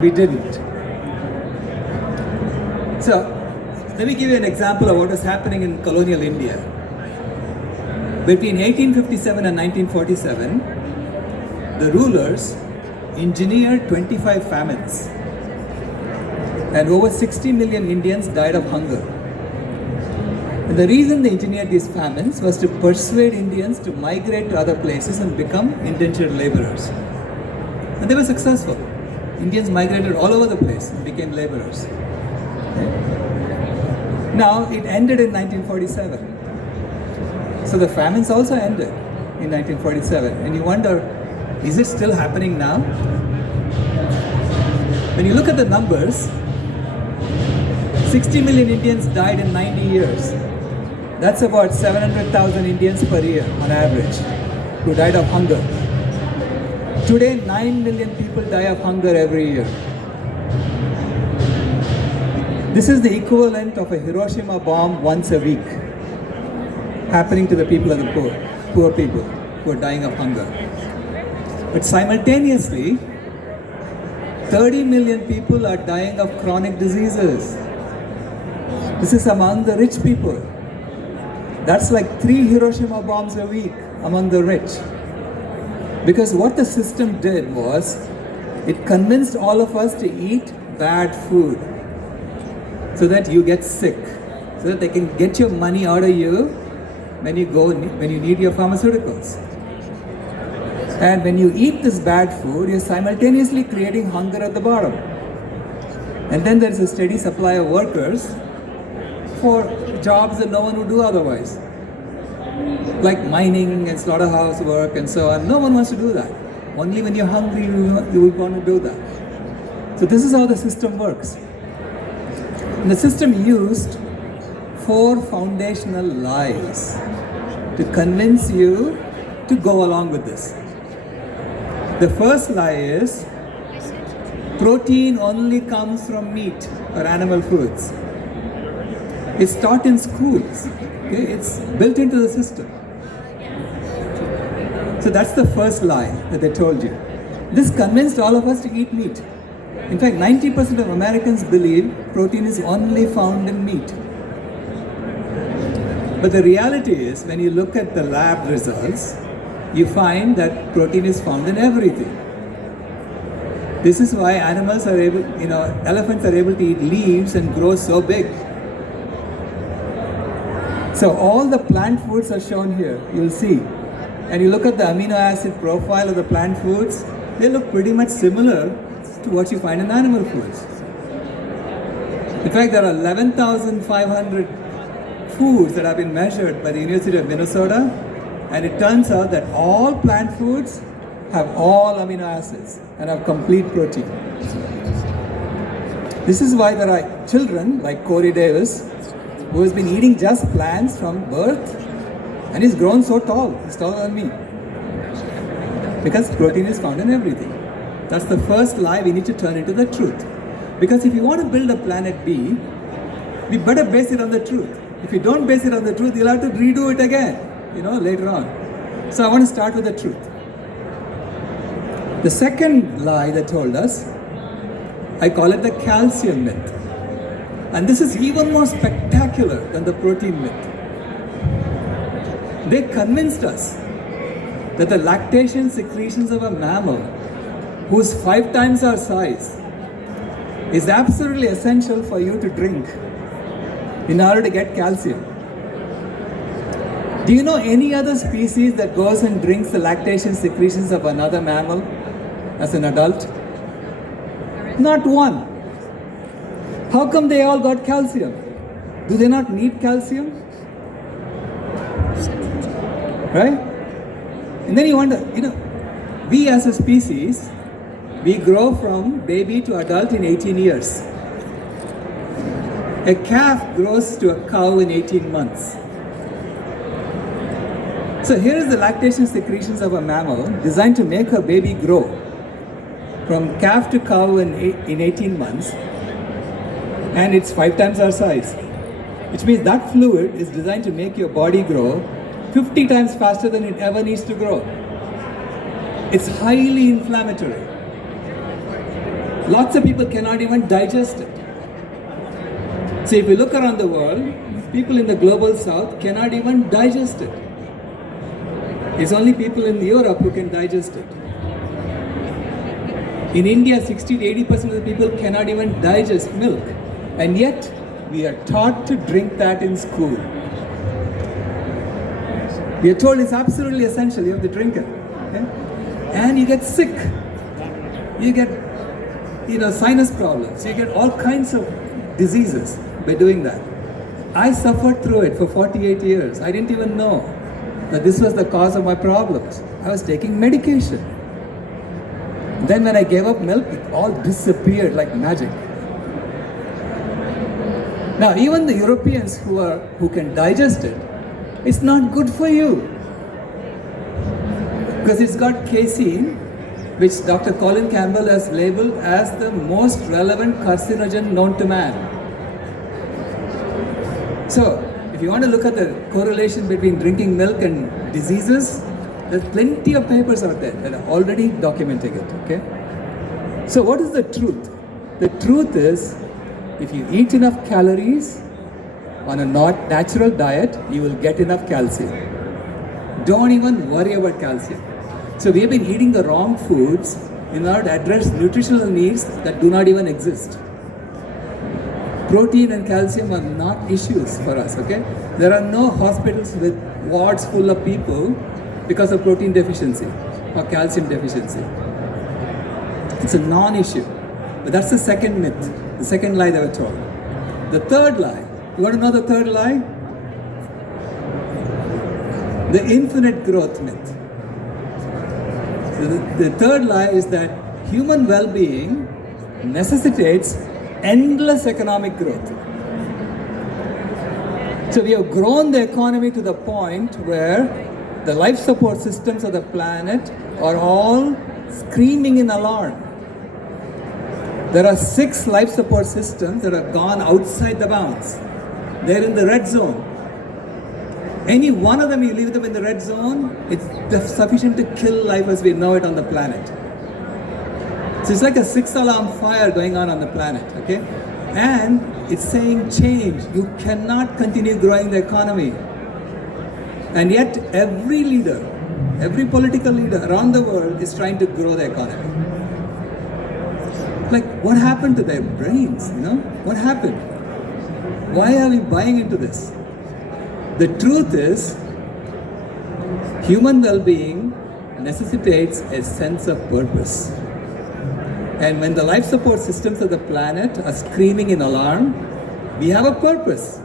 We didn't. So, let me give you an example of what was happening in colonial India. Between 1857 and 1947, the rulers engineered 25 famines, and over 60 million Indians died of hunger. And the reason they engineered these famines was to persuade Indians to migrate to other places and become indentured laborers. And they were successful. Indians migrated all over the place and became laborers. Now, it ended in 1947. So the famines also ended in 1947. And you wonder, is it still happening now? When you look at the numbers, 60 million Indians died in 90 years. That's about 700,000 Indians per year on average who died of hunger. Today, 9 million people die of hunger every year. This is the equivalent of a Hiroshima bomb once a week happening to the people of the poor people who are dying of hunger. But simultaneously, 30 million people are dying of chronic diseases. This is among the rich people. That's like 3 Hiroshima bombs a week among the rich. Because what the system did was, it convinced all of us to eat bad food so that you get sick, so that they can get your money out of you when you need your pharmaceuticals. And when you eat this bad food, you're simultaneously creating hunger at the bottom. And then there's a steady supply of workers for jobs that no one would do otherwise. Like mining and slaughterhouse work and so on. No one wants to do that. Only when you're hungry you would want to do that. So this is how the system works. And the system used 4 foundational lies to convince you to go along with this. The first lie is protein only comes from meat or animal foods. It's taught in schools. Okay? It's built into the system. So that's the first lie that they told you. This convinced all of us to eat meat. In fact, 90% of Americans believe protein is only found in meat. But the reality is, when you look at the lab results, you find that protein is found in everything. This is why elephants are able to eat leaves and grow so big. So all the plant foods are shown here, you'll see. And you look at the amino acid profile of the plant foods, they look pretty much similar to what you find in animal foods. In fact, there are 11,500 foods that have been measured by the University of Minnesota, and it turns out that all plant foods have all amino acids and have complete protein. This is why there are children like Corey Davis who has been eating just plants from birth, and he's grown so tall. He's taller than me. Because protein is found in everything. That's the first lie we need to turn into the truth. Because if you want to build a planet B, we better base it on the truth. If you don't base it on the truth, you'll have to redo it again, later on. So I want to start with the truth. The second lie they told us, I call it the calcium myth. And this is even more spectacular than the protein myth. They convinced us that the lactation secretions of a mammal, who's 5 times our size, is absolutely essential for you to drink in order to get calcium. Do you know any other species that goes and drinks the lactation secretions of another mammal as an adult? Not one. How come they all got calcium? Do they not need calcium? Right? And then you wonder, we as a species, we grow from baby to adult in 18 years. A calf grows to a cow in 18 months. So here is the lactation secretions of a mammal designed to make her baby grow from calf to cow in 18 months, and it's 5 times our size. Which means that fluid is designed to make your body grow 50 times faster than it ever needs to grow. It's highly inflammatory. Lots of people cannot even digest it. So if you look around the world, people in the global south cannot even digest it. It's only people in Europe who can digest it. In India, 60 to 80% of the people cannot even digest milk. And yet, we are taught to drink that in school. We are told it's absolutely essential, you have to drink it. Okay? And you get sick. You get, sinus problems. You get all kinds of diseases by doing that. I suffered through it for 48 years. I didn't even know that this was the cause of my problems. I was taking medication. Then when I gave up milk, it all disappeared like magic. Now, even the Europeans who can digest it, it's not good for you. Because it's got casein, which Dr. Colin Campbell has labeled as the most relevant carcinogen known to man. So, if you want to look at the correlation between drinking milk and diseases, there's plenty of papers out there that are already documenting it, okay? So what is the truth? The truth is, if you eat enough calories on a not natural diet, you will get enough calcium. Don't even worry about calcium. So we have been eating the wrong foods in order to address nutritional needs that do not even exist. Protein and calcium are not issues for us, okay? There are no hospitals with wards full of people because of protein deficiency or calcium deficiency. It's a non-issue. But that's the second myth, the second lie they were told. The third lie, you want to know the third lie? The infinite growth myth. So the third lie is that human well-being necessitates endless economic growth. So we have grown the economy to the point where the life support systems of the planet are all screaming in alarm. There are 6 life support systems that have gone outside the bounds. They're in the red zone. Any one of them, you leave them in the red zone, it's sufficient to kill life as we know it on the planet. So it's like a 6-alarm fire going on the planet, okay? And it's saying change. You cannot continue growing the economy. And yet every leader, every political leader around the world is trying to grow the economy. Like, what happened to their brains, What happened? Why are we buying into this? The truth is, human well-being necessitates a sense of purpose. And when the life support systems of the planet are screaming in alarm, we have a purpose.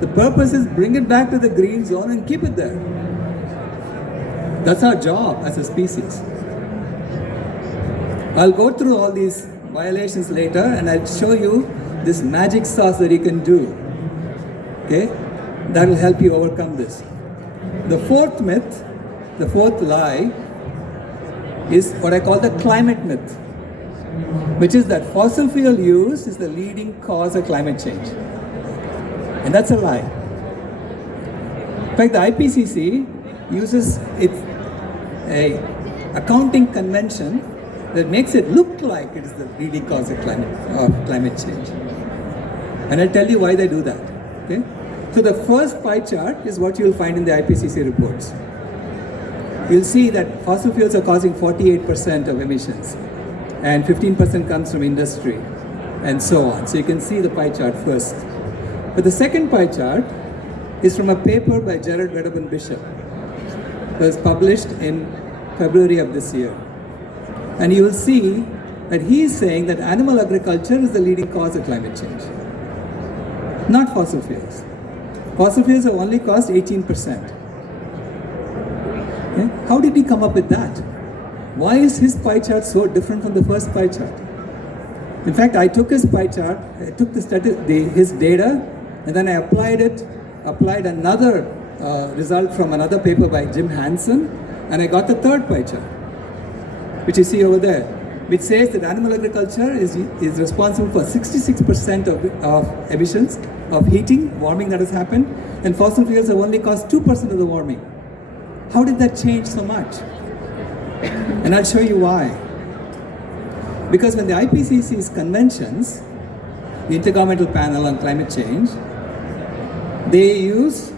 The purpose is bring it back to the green zone and keep it there. That's our job as a species. I'll go through all these violations later and I'll show you this magic sauce that you can do. Okay? That will help you overcome this. The fourth myth, the fourth lie, is what I call the climate myth, which is that fossil fuel use is the leading cause of climate change. And that's a lie. In fact, the IPCC uses a accounting convention that makes it look like it is the leading cause of climate change. And I'll tell you why they do that. Okay? So the first pie chart is what you'll find in the IPCC reports. You'll see that fossil fuels are causing 48% of emissions, and 15% comes from industry, and so on. So you can see the pie chart first. But the second pie chart is from a paper by Jared Wedderburn Bishop. It was published in February of this year. And you will see that he is saying that animal agriculture is the leading cause of climate change, not fossil fuels. Fossil fuels have only caused 18%. Okay? How did he come up with that? Why is his pie chart so different from the first pie chart? In fact, I took his pie chart, I took his data, and then I applied another result from another paper by Jim Hansen, and I got the third pie chart, which you see over there, which says that animal agriculture is responsible for 66% of emissions of heating, warming that has happened, and fossil fuels have only caused 2% of the warming. How did that change so much? And I'll show you why. Because when the IPCC's conventions, the Intergovernmental Panel on Climate Change, these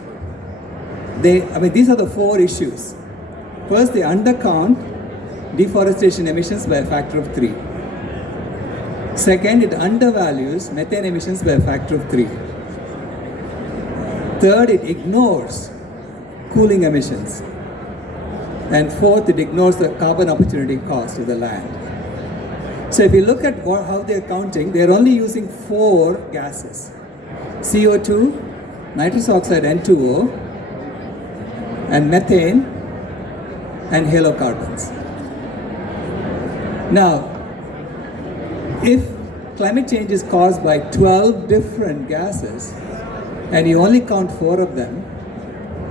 are the 4 issues. First, they undercount deforestation emissions by a factor of 3. Second, it undervalues methane emissions by a factor of 3. Third, it ignores cooling emissions. And fourth, it ignores the carbon opportunity cost of the land. So if you look at how they're counting, they're only using 4 gases: CO2, nitrous oxide N2O, and methane, and halocarbons. Now, if climate change is caused by 12 different gases, and you only count 4 of them,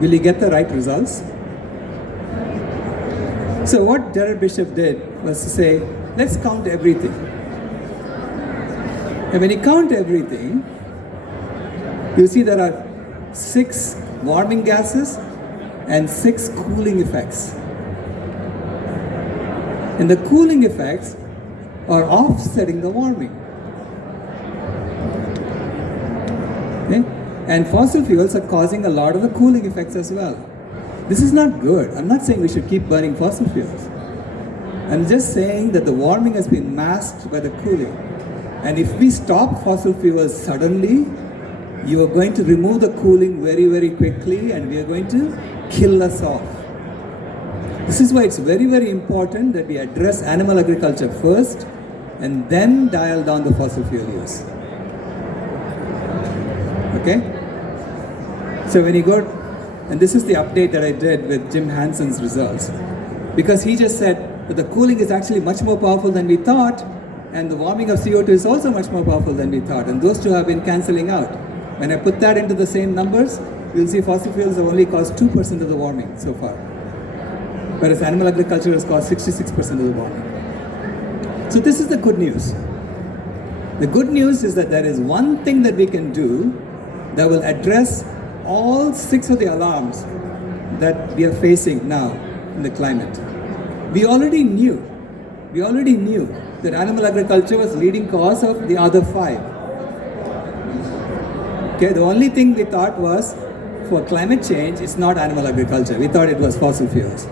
will you get the right results? So what Jared Bishop did was to say, let's count everything. And when you count everything, you see there are 6 warming gases and 6 cooling effects. And the cooling effects are offsetting the warming. Okay? And fossil fuels are causing a lot of the cooling effects as well. This is not good. I'm not saying we should keep burning fossil fuels. I'm just saying that the warming has been masked by the cooling. And if we stop fossil fuels suddenly, you are going to remove the cooling very, very quickly, and we are going to kill us off. This is why it's very, very important that we address animal agriculture first and then dial down the fossil fuel use. Okay? So when you go, and this is the update that I did with Jim Hansen's results, because he just said that the cooling is actually much more powerful than we thought, and the warming of CO2 is also much more powerful than we thought, and those two have been cancelling out. When I put that into the same numbers, you'll see fossil fuels have only caused 2% of the warming so far, whereas animal agriculture has caused 66% of the warming. So this is the good news. The good news is that there is one thing that we can do that will address all 6 of the alarms that we are facing now in the climate. We already knew that animal agriculture was leading cause of the other 5. Okay, the only thing we thought was for climate change, it's not animal agriculture. We thought it was fossil fuels.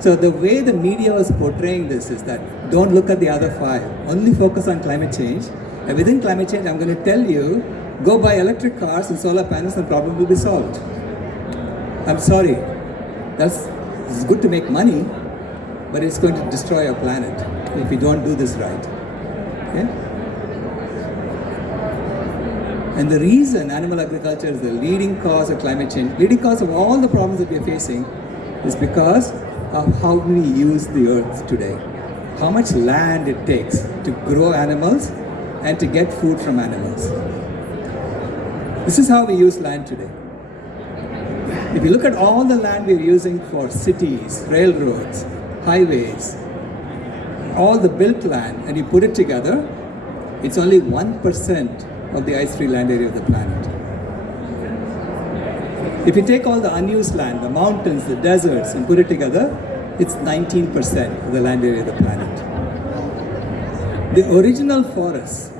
So the way the media was portraying this is that don't look at the other 5, only focus on climate change. And within climate change, I'm going to tell you, go buy electric cars and solar panels and the problem will be solved. I'm sorry, it's good to make money, but it's going to destroy our planet if we don't do this right. Okay? And the reason animal agriculture is the leading cause of climate change, leading cause of all the problems that we are facing, is because of how we use the earth today. How much land it takes to grow animals and to get food from animals. This is how we use land today. If you look at all the land we're using for cities, railroads, highways, all the built land, and you put it together, it's only 1% of the ice-free land area of the planet. If you take all the unused land, the mountains, the deserts, and put it together, it's 19% of the land area of the planet. The original forests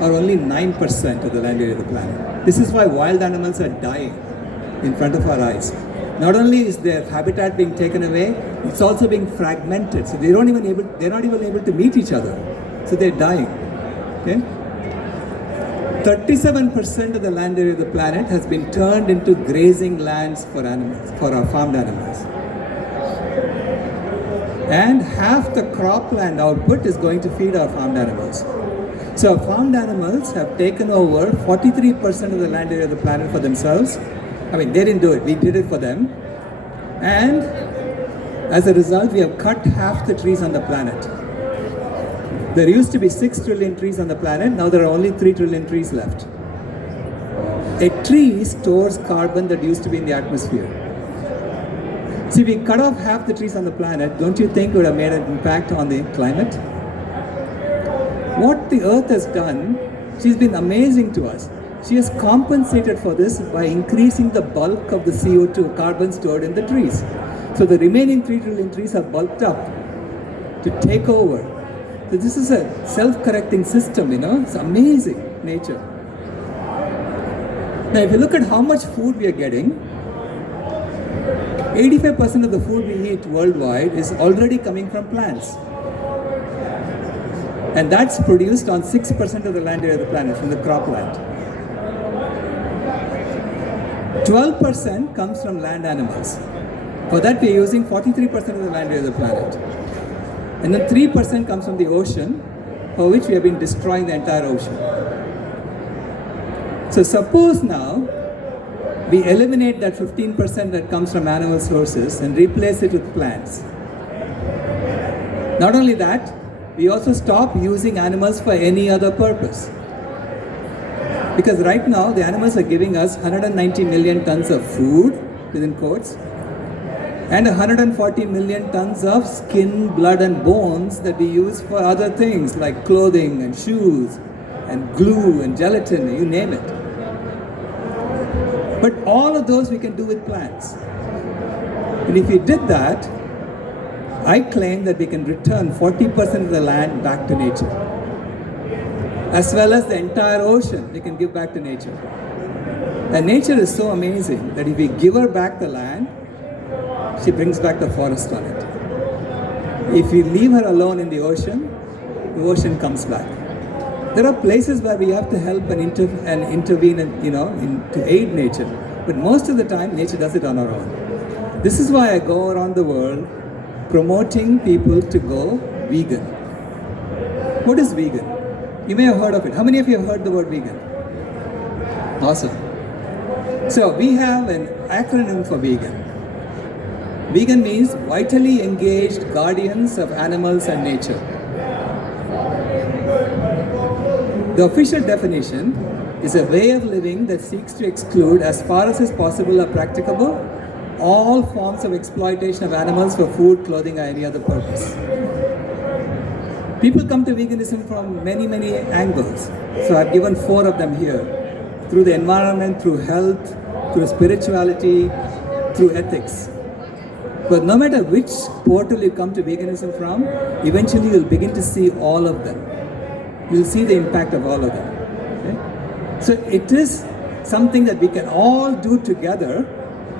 are only 9% of the land area of the planet. This is why wild animals are dying in front of our eyes. Not only is their habitat being taken away, it's also being fragmented. So they're not even able to meet each other. So they're dying. Okay? 37% of the land area of the planet has been turned into grazing lands for animals, for our farmed animals. And half the cropland output is going to feed our farmed animals. So our farmed animals have taken over 43% of the land area of the planet for themselves. I mean, they didn't do it, we did it for them. And as a result, we have cut half the trees on the planet. There used to be 6 trillion trees on the planet, now there are only 3 trillion trees left. A tree stores carbon that used to be in the atmosphere. See, if we cut off half the trees on the planet, don't you think it would have made an impact on the climate? What the earth has done, she's been amazing to us. She has compensated for this by increasing the bulk of the CO2, carbon stored in the trees. So the remaining 3 trillion trees are bulked up to take over So this is a self-correcting system, It's amazing, nature. Now, if you look at how much food we are getting, 85% of the food we eat worldwide is already coming from plants. And that's produced on 6% of the land area of the planet, from the cropland. 12% comes from land animals. For that, we are using 43% of the land area of the planet. And then 3% comes from the ocean, for which we have been destroying the entire ocean. So suppose now we eliminate that 15% that comes from animal sources and replace it with plants. Not only that, we also stop using animals for any other purpose. Because right now, the animals are giving us 190 million tons of food, within quotes, and 140 million tons of skin, blood, and bones that we use for other things like clothing and shoes and glue and gelatin, you name it. But all of those we can do with plants. And if we did that, I claim that we can return 40% of the land back to nature. As well as the entire ocean, we can give back to nature. And nature is so amazing that if we give her back the land, she brings back the forest on it. If we leave her alone in the ocean comes back. There are places where we have to help and intervene and, to aid nature. But most of the time, nature does it on her own. This is why I go around the world promoting people to go vegan. What is vegan? You may have heard of it. How many of you have heard the word vegan? Awesome. So we have an acronym for vegan. Vegan means vitally engaged guardians of animals and nature. The official definition is a way of living that seeks to exclude, as far as is possible or practicable, all forms of exploitation of animals for food, clothing, or any other purpose. People come to veganism from many, many angles. So I've given 4 of them here. Through the environment, through health, through spirituality, through ethics. But no matter which portal you come to veganism from, eventually you'll begin to see all of them. You'll see the impact of all of them. Okay? So it is something that we can all do together,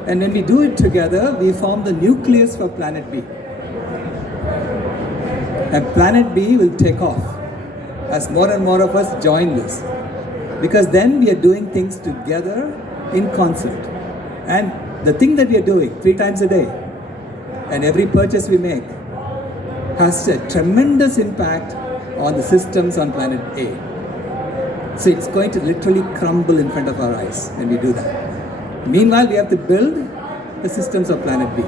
and when we do it together, we form the nucleus for Planet B. And Planet B will take off as more and more of us join this. Because then we are doing things together in concert. And the thing that we are doing 3 times a day, and every purchase we make, has a tremendous impact on the systems on Planet A. So it's going to literally crumble in front of our eyes when we do that. Meanwhile, we have to build the systems of Planet B.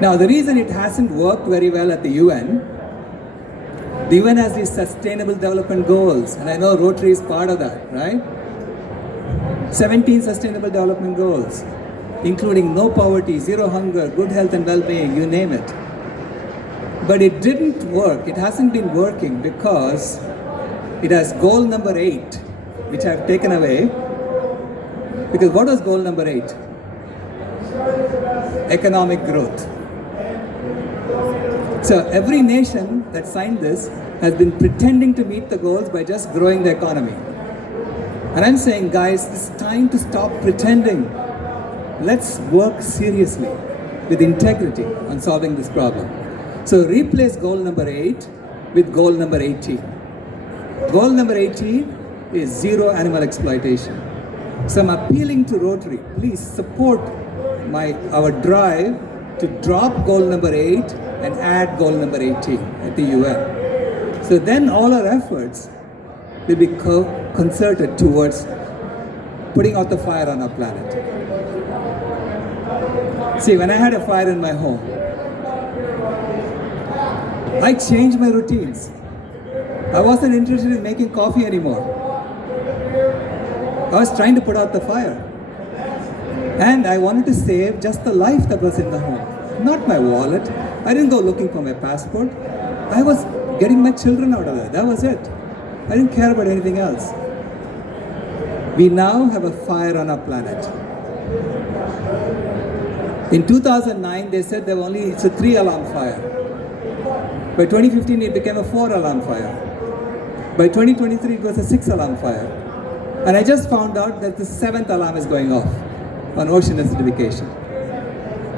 Now, the reason it hasn't worked very well at the UN has these Sustainable Development Goals, and I know Rotary is part of that, right? 17 Sustainable Development Goals, including no poverty, zero hunger, good health and well-being, you name it. But it didn't work. It hasn't been working because it has goal number 8, which I've taken away. Because what was goal number 8? Economic growth. So every nation that signed this has been pretending to meet the goals by just growing the economy. And I'm saying, guys, it's time to stop pretending. Let's work seriously with integrity on solving this problem. So replace goal number 8 with goal number 18. Goal number 18 is zero animal exploitation. So I'm appealing to Rotary, please support our drive to drop goal number 8 and add goal number 18 at the UN. So then all our efforts will be concerted towards putting out the fire on our planet. See, when I had a fire in my home, I changed my routines. I wasn't interested in making coffee anymore. I was trying to put out the fire. And I wanted to save just the life that was in the home, not my wallet. I didn't go looking for my passport. I was getting my children out of there. That was it. I didn't care about anything else. We now have a fire on our planet. In 2009, they said it's a 3-alarm fire. By 2015, it became a 4-alarm fire. By 2023, it was a 6-alarm fire. And I just found out that the 7th alarm is going off on ocean acidification.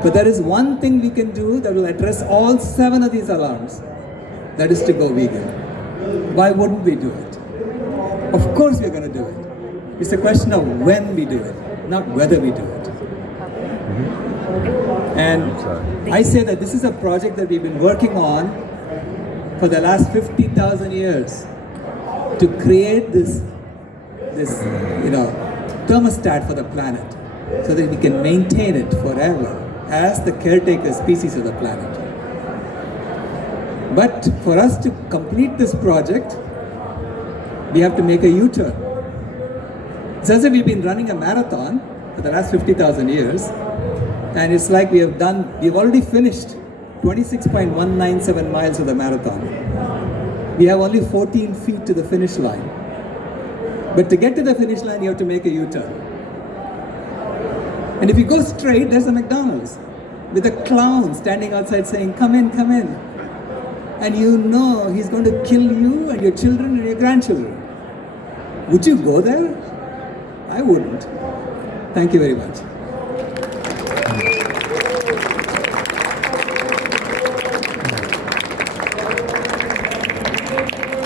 But there is one thing we can do that will address all 7 of these alarms. That is to go vegan. Why wouldn't we do it? Of course we're going to do it. It's a question of when we do it, not whether we do it. And I say that this is a project that we've been working on for the last 50,000 years to create this thermostat for the planet so that we can maintain it forever as the caretaker species of the planet. But for us to complete this project, we have to make a U-turn. It's as if we've been running a marathon for the last 50,000 years, and it's like we've already finished 26.197 miles of the marathon. We have only 14 feet to the finish line. But to get to the finish line, you have to make a U-turn. And if you go straight, there's a McDonald's with a clown standing outside saying, "Come in, come in." And you know he's going to kill you and your children and your grandchildren. Would you go there? I wouldn't. Thank you very much.